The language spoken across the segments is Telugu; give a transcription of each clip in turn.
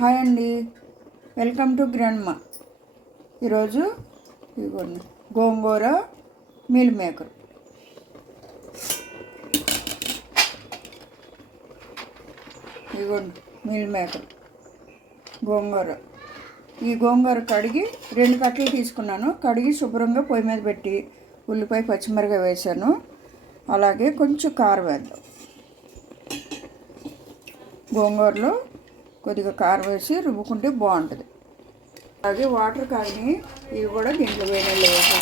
హాయ్ అండి. Welcome to grandma. ఈరోజు ఇదిగోండి గోంగూర మీల్ మేకర్. ఇదిగోండి మీల్ మేకర్. గోంగూర. ఈ గోంగూర కడిగి రెండు కట్టలు తీసుకున్నాను. కడిగి శుభ్రంగా పొయ్యి మీద పెట్టి ఉల్లిపాయ పచ్చిమిరకాయ వేసాను. అలాగే కొంచెం కారం వేద్దాం. గోంగూరలో కొద్దిగా కారం వేసి రుబ్బుకుంటే బాగుంటుంది. అలాగే వాటర్ కానీ ఇవి కూడా దీంట్లో వేయలేదు వేసి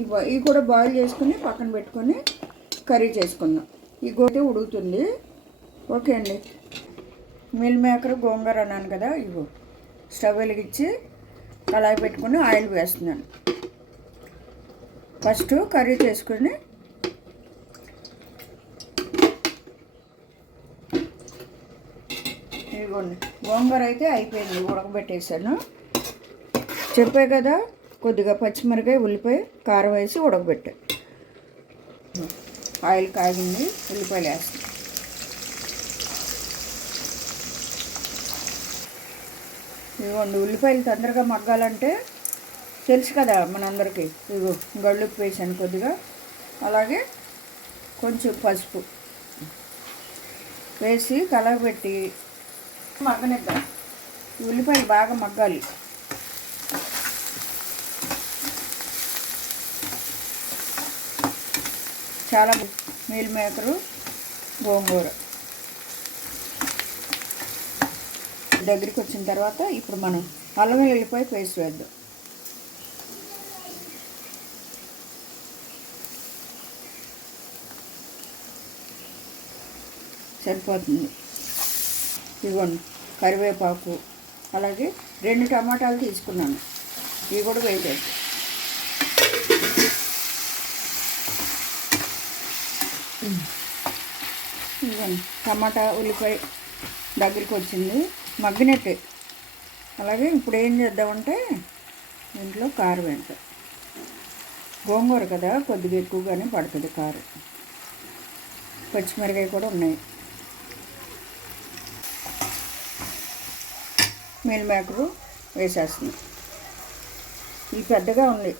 ఇవి ఇవి కూడా బాయిల్ చేసుకుని పక్కన పెట్టుకొని కర్రీ చేసుకుందాం. ఈ గోటి ఉడుకుతుంది. ఓకే అండి. మిల్ మేకర్ గోంగూర అన్నాను కదా ఇగో స్టవ్ వెలిగించి కళాయి పెట్టుకుని ఆయిల్ వేస్తున్నాను. ఫస్ట్ కర్రీ చేసుకుని ఇదిగోండి గోంగూర అయితే అయిపోయింది ఉడకబెట్టేసాను. చెప్పే కదా కొద్దిగా పచ్చిమిరకాయ ఉల్లిపాయ కారం వేసి ఉడకబెట్టా. ఆయిల్ కాగింది ఉల్లిపాయలు వేస్తాను ఇదిగోండి ఉల్లిపాయలు తొందరగా మగ్గాలంటే తెలుసు కదా మనందరికీ. ఇదిగో గళ్ళుప్పు వేసాను కొద్దిగా. అలాగే కొంచెం పసుపు వేసి కలగబెట్టి మగ్గనిద్దాం. ఈ ఉల్లిపాయలు బాగా మగ్గాలి. చాలా మీల్ మేకరు గోంగూర. దగ్గరికి వచ్చిన తర్వాత ఇప్పుడు మనం అల్లం వెళ్ళిపోయి పేస్ట్ వేద్దాం. సరిపోతుంది. ఇదిగోండి కరివేపాకు అలాగే రెండు టమాటాలు తీసుకున్నాను. ఇవి కూడా వేయలేదు. ఇదిగోండి టమాటా ఉల్లిపాయ దగ్గరికి వచ్చింది మగ్గినట్టే. అలాగే ఇప్పుడు ఏం చేద్దామంటే ఇంట్లో కారం వెంట గోంగూర కదా కొద్దిగా ఎక్కువగానే పడుతుంది కారం. పచ్చిమిరకాయ కూడా ఉన్నాయి. మీల్ మేకరు వేసేస్తుంది ఇది పెద్దగా ఉంది.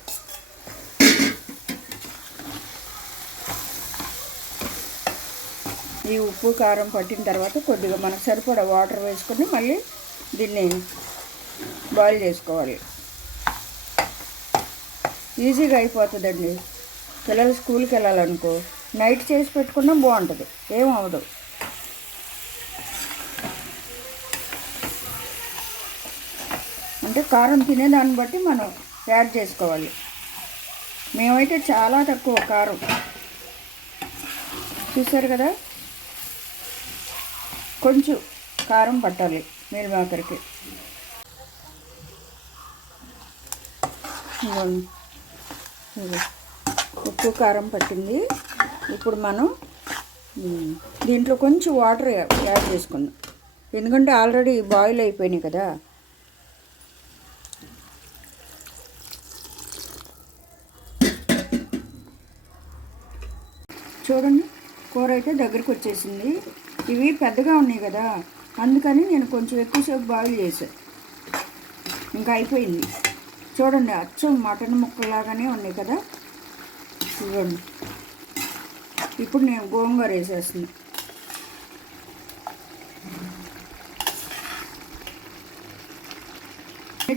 ఈ ఉప్పు కారం పట్టిన తర్వాత కొద్దిగా మనకు సరిపడా వాటర్ వేసుకొని మళ్ళీ దీన్ని బాయిల్ చేసుకోవాలి. ఈజీగా అయిపోతుందండి. పిల్లలు స్కూల్కి వెళ్ళాలనుకో నైట్ చేసి పెట్టుకున్నా బాగుంటుంది. ఏం అంటే కారం తినేదాన్ని బట్టి మనం యాడ్ చేసుకోవాలి. మేమైతే చాలా తక్కువ కారం. చూసారు కదా? కొంచెం కారం పట్టాలి మీరు మాకరికి. ఉప్పు కారం పట్టింది. ఇప్పుడు మనం దీంట్లో కొంచెం వాటర్ యాడ్ చేసుకుందాం. ఎందుకంటే ఆల్రెడీ బాయిల్ అయిపోయినాయి కదా. చూడండి కూర అయితే దగ్గరకు వచ్చేసింది. ఇవి పెద్దగా ఉన్నాయి కదా అందుకని నేను కొంచెం ఎక్కువసేపు బాయిల్ చేశాను ఇంకా అయిపోయింది. చూడండి అచ్చం మటన్ ముక్కలాగానే ఉన్నాయి కదా. చూడండి. ఇప్పుడు నేను గోంగూర వేసేస్తుంది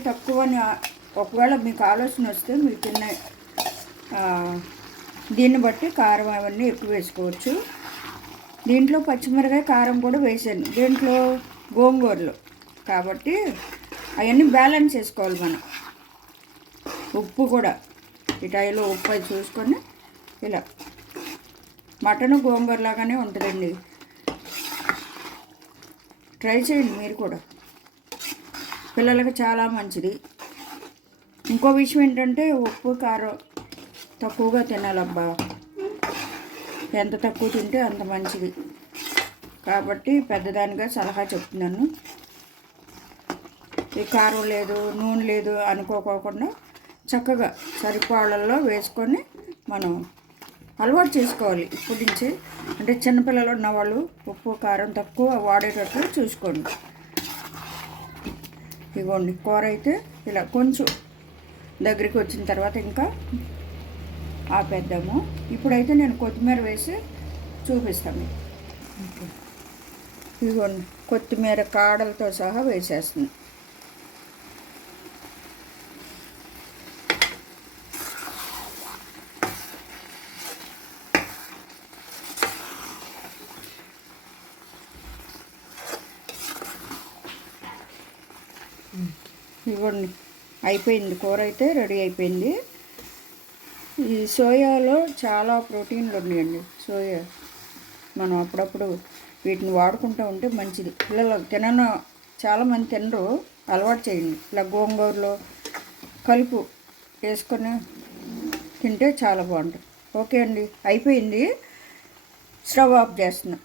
తక్కువ ఒకవేళ మీకు ఆలోచన వస్తే మీరు తిన్న దీన్ని బట్టి కారం అవన్నీ ఎక్కువ వేసుకోవచ్చు. దీంట్లో పచ్చిమిరకాయ కారం కూడా వేసాను. దీంట్లో గోంగూరలు కాబట్టి అవన్నీ బ్యాలెన్స్ చేసుకోవాలి మనం. ఉప్పు కూడా ఈ ఉప్పు అది చూసుకొని ఇలా మటన్ గోంగూర లాగానే ఉంటుందండి. ట్రై చేయండి మీరు కూడా. పిల్లలకు చాలా మంచిది. ఇంకో విషయం ఏంటంటే ఉప్పు కారం తక్కువగా తినాలబ్బా. ఎంత తక్కువ తింటే అంత మంచిది. కాబట్టి పెద్దదానిగా సలహా చెప్తున్నాను. ఈ కారం లేదు నూనె లేదు అనుకోకోకుండా చక్కగా సరిపాళ్ళల్లో వేసుకొని మనం అలవాటు చేసుకోవాలి. ఇప్పటి నుంచి అంటే చిన్నపిల్లలు ఉన్న వాళ్ళు ఉప్పు కారం తక్కువ వాడేటట్లు చూసుకోండి. ఇగోండి కూర అయితే ఇలా కొంచెం దగ్గరికి వచ్చిన తర్వాత ఇంకా ఆపేద్దాము. ఇప్పుడైతే నేను కొత్తిమీర వేసి చూపిస్తాను. మీకు. ఇదిగోండి కొత్తిమీర కాడలతో సహా వేసేస్తుంది ఇవ్వండి అయిపోయింది కూర అయితే రెడీ అయిపోయింది. ఈ సోయాలో చాలా ప్రోటీన్లు ఉన్నాయండి. సోయా మనం అప్పుడప్పుడు వీటిని వాడుకుంటూ ఉంటే మంచిది. పిల్లలు తినను చాలామంది తినరు అలవాటు చేయండి. ఇలా గోంగూరలో కలుపు వేసుకొని తింటే చాలా బాగుంటుంది. ఓకే అండి అయిపోయింది. స్టవ్ ఆఫ్ చేస్తున్నాం.